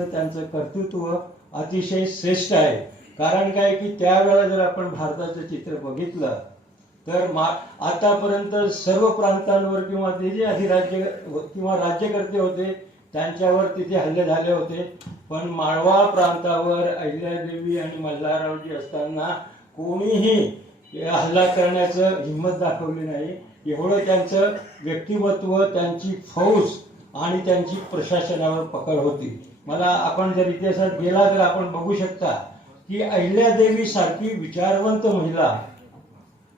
त्यांचं कर्तृत्व अतिशय श्रेष्ठ आहे. कारण काय की त्यावेळेला जर आपण भारताचं चित्र बघितलं तर मा आतापर्यंत सर्व प्रांतांवर किंवा ते जे अधिराज्य किंवा राज्यकर्ते होते त्यांच्यावर तिथे हल्ले झाले होते. पण माळवा प्रांतावर अहिल्यादेवी आणि मल्हाररावजी असताना कोणीही हल्ला करण्याचं हिंमत दाखवली नाही. एवढं त्यांचं व्यक्तिमत्व त्यांची फौज आणि त्यांची प्रशासनावर पकड होती. मला आपण जर इतिहासात गेला तर आपण बघू शकता की अहिल्यादेवी सारखी विचारवंत महिला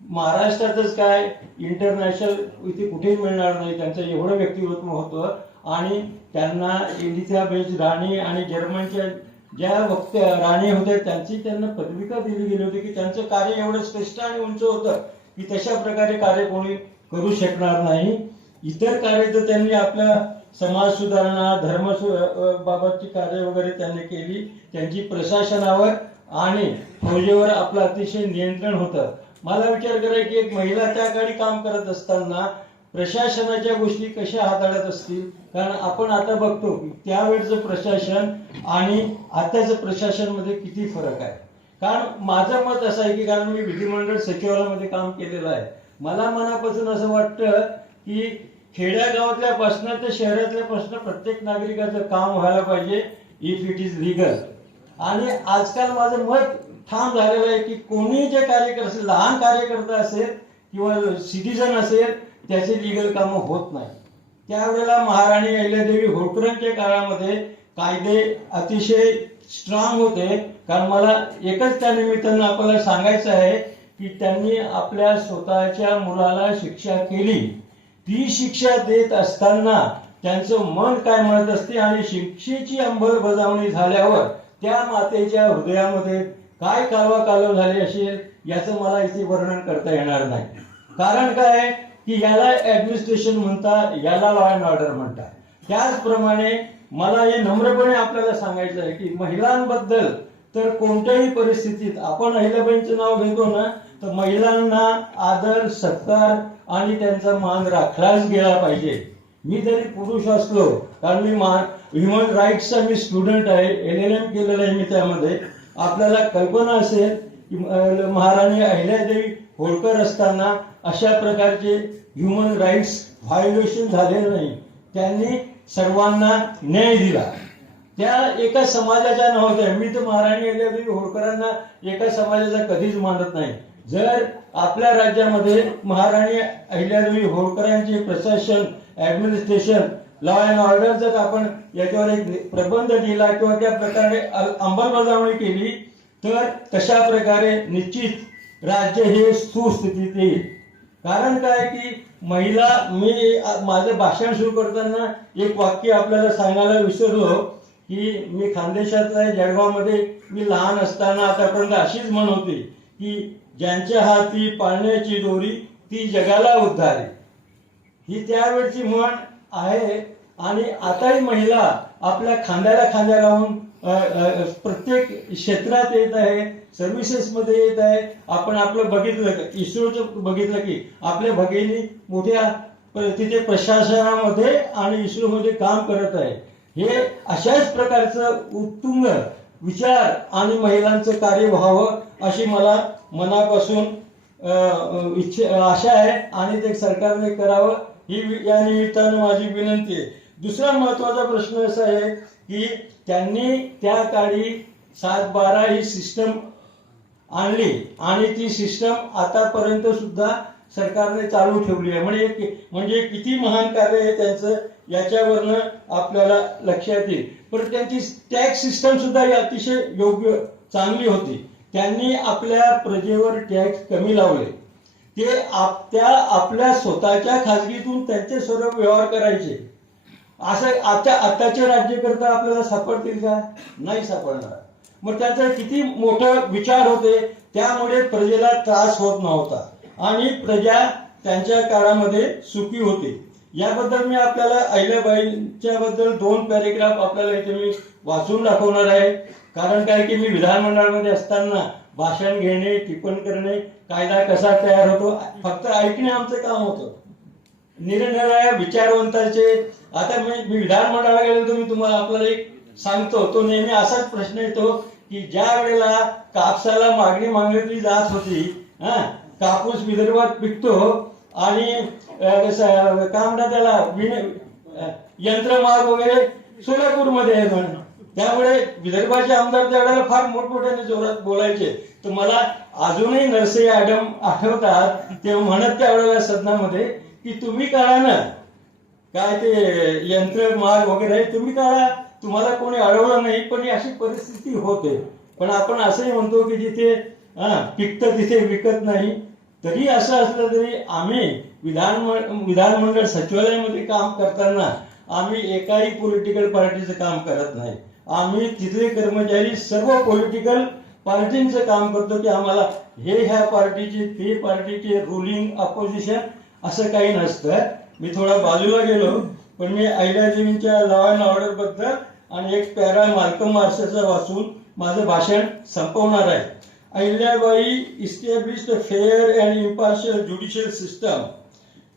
महाराष्ट्रातच काय इंटरनॅशनल इथे कुठेही मिळणार नाही त्यांचं एवढं व्यक्तिमत्व होतं. आणि त्यांना एलिझाबेथ राणी आणि जर्मनच्या ज्या वक्त राणी होत्या त्यांची त्यांना पदविका दिली गेली होती की त्यांचं कार्य एवढं श्रेष्ठ आणि उंच होतं की तशा प्रकारे कार्य कोणी करू शकणार नाही. इतर कार्य तर त्यांनी आपल्या समाज सुधारणा धर्म बाबतची कार्य वगैरे त्यांनी केली. त्यांची प्रशासनावर आणि फौजेवर आपलं अतिशय नियंत्रण होतं. मला विचार करा की एक महिला त्या काळी काम करत असताना प्रशासनाच्या गोष्टी कशा हाताळत असतील? कारण आपण आता बघतो की त्यावेळचं प्रशासन आणि आताचं प्रशासनमध्ये किती फरक आहे. कारण माझं मत असं आहे की कारण मी विधिमंडळ सचिवालयामध्ये काम केलेलं आहे. मला मनापासून असं वाटतं की खेड्यागावातल्या पासनं तर शहरातल्या पासनं प्रत्येक नागरिकाचं काम व्हायला पाहिजे. इफ इट इज लिगल आणि आजकाल माझं मत ठाम झालेलं आहे की कोणी जे कार्यकर्ते असेल लहान कार्यकर्ता असेल किंवा सिटीजन असेल त्याचे लिगल कामं होत नाही. त्यावेळेला महाराणी अहिल्यादेवी होळकरांच्या काळामध्ये कायदे अतिशय स्ट्रॉंग होते. कारण मला एकच त्या निमित्तानं आपल्याला सांगायचं आहे की त्यांनी आपल्या स्वतःच्या मुलाला शिक्षा केली. ती शिक्षा देत असताना त्यांचं मन काय म्हणत असते आणि शिक्षेची अंमलबजावणी झाल्यावर त्या मातेच्या हृदयामध्ये काय कालवा कालव झाले असेल याचं मला इथे वर्णन करता येणार नाही. कारण काय की याला ऍडमिनिस्ट्रेशन म्हणतात याला लॉ अँड ऑर्डर म्हणतात. त्याचप्रमाणे मला हे नम्रपणे आपल्याला सांगायचं आहे की महिलांबद्दल तर कोणत्याही परिस्थितीत आपण अहिल्याबाईंचं नाव घेतो ना तर महिलांना आदर सत्कार आणि त्यांचा मान राखलाच गेला पाहिजे. मी जरी पुरुष असलो कारण मी ह्युमन राईट्सचा मी स्टुडंट आहे एल एल एम केलेला आहे मी त्यामध्ये आपल्याला कल्पना असेल की महाराणी अहिल्यादेवी होळकर असताना अशा प्रकारचे ह्युमन राईट्स व्हायोलेशन झालेलं नाही. त्यांनी सर्वांना न्याय दिला. त्या एका समाजाच्या नव्हत्या मी तर महाराणी अहिल्यादेवी होळकरांना एका समाजाचा कधीच मानत नाही. जर आपल्या राज्यामध्ये महाराणी अहिल्यादेवी होळकरांचे प्रशासन ऍडमिनिस्ट्रेशन लॉ अँड ऑर्डर जर आपण याच्यावर एक प्रबंध दिला किंवा त्या प्रकारे अंमलबजावणी केली तर तशा प्रकारे निश्चित राज्य हे सुस्थितीत येईल? कारण काय की महिला मी माझं भाषण सुरू करताना एक वाक्य आपल्याला सांगायला विसरलो की मी खानदेशात जळगावमध्ये मी लहान असताना आतापर्यंत अशीच म्हण होती की ज्यांच्या हाती पाळण्याची दोरी ती जगाला उद्धारे. ही त्यावेळची म्हण आहे आणि आताही महिला आपल्या खांद्याला खांद्या लावून प्रत्येक क्षेत्रात येत आहे सर्व्हिसेसमध्ये येत आहे. आपण आपलं बघितलं इस्रोचं बघितलं की आपल्या भगिनी मोठ्या तिथे प्रशासनामध्ये आणि इस्रोमध्ये काम करत आहे. हे अशाच प्रकारचं उत्तुंग विचार आणि महिलांचं कार्य व्हावं अशी मला मनापासून इच्छा आशा आहे आणि ते सरकारने करावं ही या निमित्तानं माझी विनंती आहे. दुसरा महत्त्वाचा प्रश्न असा आहे की त्यांनी त्या काळी सात बारा ही सिस्टम आणली आणि ती सिस्टम आतापर्यंत सुद्धा सरकारने चालू ठेवली आहे. म्हणजे म्हणजे किती महान कार्य आहे त्यांचं याच्यावरनं आपल्याला लक्षात येईल. पण त्यांची टॅक्स सिस्टम सुद्धा ही अतिशय योग्य चांगली होती. त्यांनी आपल्या प्रजेवर टॅक्स कमी लावले. ते आप त्या आपल्या स्वतःच्या खाजगीतून त्यांचे स्वरूप व्यवहार करायचे. असं आता आताचे राज्यकर्ता आपल्याला सापडतील का? नाही सापडणार. मग त्याचा किती मोठं विचार होते त्यामुळे प्रजेला त्रास होत नव्हता. आणि प्रजा त्यांच्या काळामध्ये सुखी होती. याबद्दल मी आपल्याला अहिल्याबाईंच्या बद्दल दोन पॅरेग्राफ आपल्याला इथे मी वाचून दाखवणार आहे. कारण काय की मी विधानमंडळामध्ये असताना भाषण घेणे टिप्पण करणे कायदा कसा तयार होतो फक्त ऐकणे आमचं काम होतं. निरनिराळ्या विचारवंताचे. आता मी मी विधानमंडळाला गेलो तर मी तुम्हाला आपल्याला एक सांगतो तो नेहमी असाच प्रश्न येतो की ज्या वेळेला कापसाला मागणी मागणी जात होती हा कापूस विदर्भात पिकतो आणि काय म्हणतात त्याला यंत्रमाग वगैरे सोलापूरमध्ये आहे म्हणून. त्यामुळे विदर्भाचे आमदार त्यावेळेला फार मोठमोठ्याने जोरात बोलायचे. तर मला अजूनही नरसे ॲडम आठवतात ते म्हणत त्यावेळेला सदनामध्ये की तुम्ही काढा ना. काय ते यंत्र माल वगैरे तुम्ही काढा. तुम्हाला कोणी अडवलं नाही पण अशी परिस्थिती होते. पण आपण असंही म्हणतो की जिथे हा, पिकतं तिथे विकत नाही. तरी असं असलं तरी आम्ही विधान विधानमंडळ सचिवालयामध्ये काम करताना आम्ही एकाही पॉलिटिकल पार्टीचं काम करत नाही. आम्ही तिथले कर्मचारी सर्व पॉलिटिकल पार्टींचं काम करतो की आम्हाला हे ह्या पार्टीचे ते पार्टीचे रुलिंग अपोजिशन असं काही नसतं. मी थोडा बाजूला गेलो पण मी आयडियाजींच्या लॉ अँड ऑर्डरबद्दल आणि एक पॅरा माल्कम मार्शाचं वाचून माझं भाषण संपवणार आहे. Ahilyabai establish the fair and impartial judicial system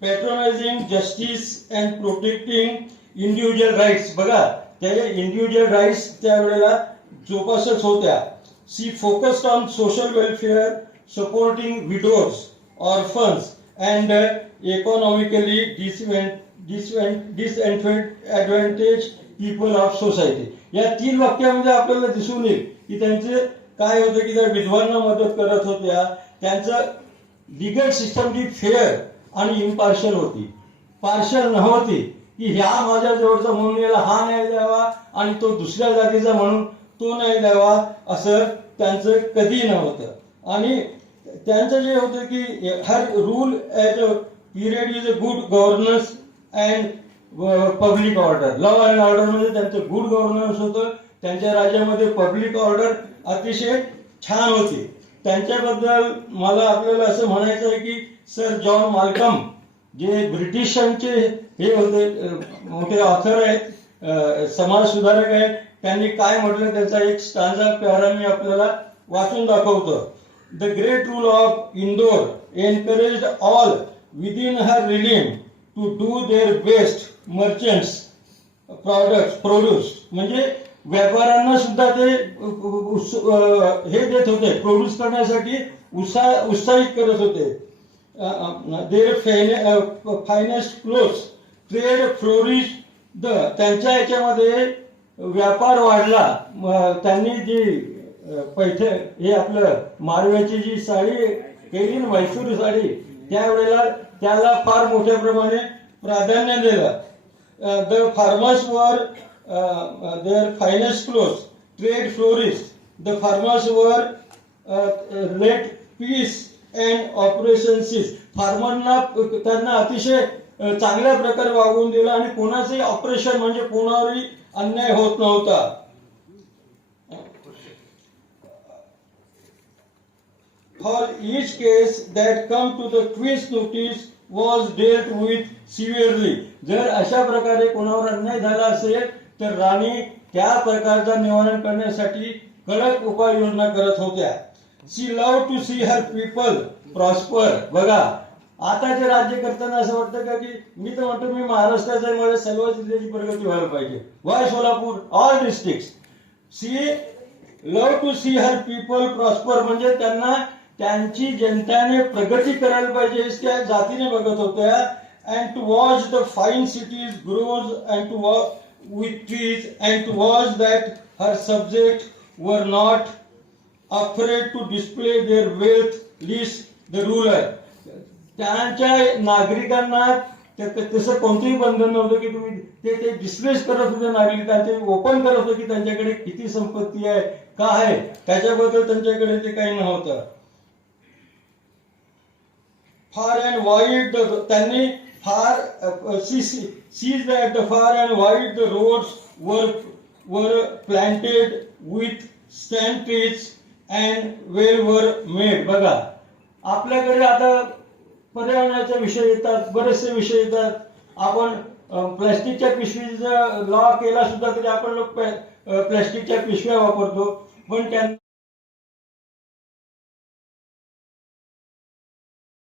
patronising justice and protecting individual rights बघा त्या इंडिव्हिज्युअल राईट्स त्यावेळेला जोपासत होत्या. She focused on social welfare supporting widows orphans and economically disadvantage people of society या तीन वाक्यामध्ये आपल्याला दिसून येईल की त्यांचे काय होतं की त्या विधवांना मदत करत होत्या त्यांचं लिगल सिस्टम जी फेअर आणि इम्पार्शल होती. पार्शल नव्हती. की ह्या माझ्या जवळचा म्हणून याला हा नाही द्यावा आणि तो दुसऱ्या जातीचा म्हणून तो नाही द्यावा असं त्यांचं कधी नव्हतं. आणि त्यांचं जे होतं की her rule as a period is a good governance and public order law and order म्हणजे त्यांचं गुड गव्हर्नन्स होतं. त्यांच्या राज्यामध्ये पब्लिक ऑर्डर अतिशय छान होती. त्यांच्याबद्दल मला आपल्याला असं म्हणायचं आहे की सर जॉन माल्कम जे ब्रिटिशांचे हे होते मोठे ऑथर आहेत समाज सुधारक आहेत त्यांनी काय म्हटलं त्याचा एक स्टांजा प्यारा मी आपल्याला वाचून दाखवतो. The great rule of Indore encourage all within her realm to do their best merchants product produce म्हणजे व्यापाऱ्यांना सुद्धा ते हे देत होते. प्रोड्यूस करण्यासाठी उत्साह उत्साहित करत होते. Their finance close trade flourish the त्यांच्या याच्यामध्ये व्यापार वाढला. त्यांनी जी पैठे हे आपलं मारव्याची जी साडी केली ना मैसूर साडी त्यावेळेला त्याला फार मोठ्या प्रमाणे प्राधान्य दिलं. The farmers were their finance close trade flourish the farmers were let peace and operation sees फार्मरना त्यांना अतिशय चांगल्या प्रकारे वागवून दिलं आणि कोणाचंही ऑपरेशन म्हणजे कोणावरही अन्याय होत नव्हता. For each case that come to the queen's notice was date with severely जर अशा प्रकारे कोणावर अन्याय झाला असेल तर राणी त्या प्रकारचा निवारण करण्यासाठी कडक उपाययोजना करत होत्या. She love to see her people prosper बघा आता जे राज्य करताना असं वाटतं का की मी तर म्हणतो मी महाराष्ट्राचा माझ्या सर्व जिल्ह्याची प्रगती व्हायला पाहिजे. Why Solapur? All district she love to see her people prosper म्हणजे त्यांना त्यांची जनताने प्रगती करायला पाहिजे त्या जातीने बघत होत्या. And to watch the fine cities grows and to watch trees and and watch that her subject were not afraid to display their wealth lest the ruler. त्यांच्या नागरिकांना तसं कोणतंही बंधन नव्हतं की तुम्ही ते ते डिस्प्लेस करत होते नागरिकांचे ओपन करत होते की त्यांच्याकडे किती संपत्ती आहे का आहे? त्याच्याबद्दल त्यांच्याकडे ते काही नव्हतं. फार अँड वाईट त्यांनी far sees that far and wide roads were were planted with stand trees and well were made बघा आपल्याकडे आता पर्यावरणाचा विषय येतात बरेचसे विषय येतात. आपण प्लॅस्टिकच्या प्लास्टिकच्या पिशवीचा लॉ केला सुद्धा तरी आपण लोक प्लॅस्टिकच्या प्लास्टिकच्या पिशव्या वापरतो. पण त्या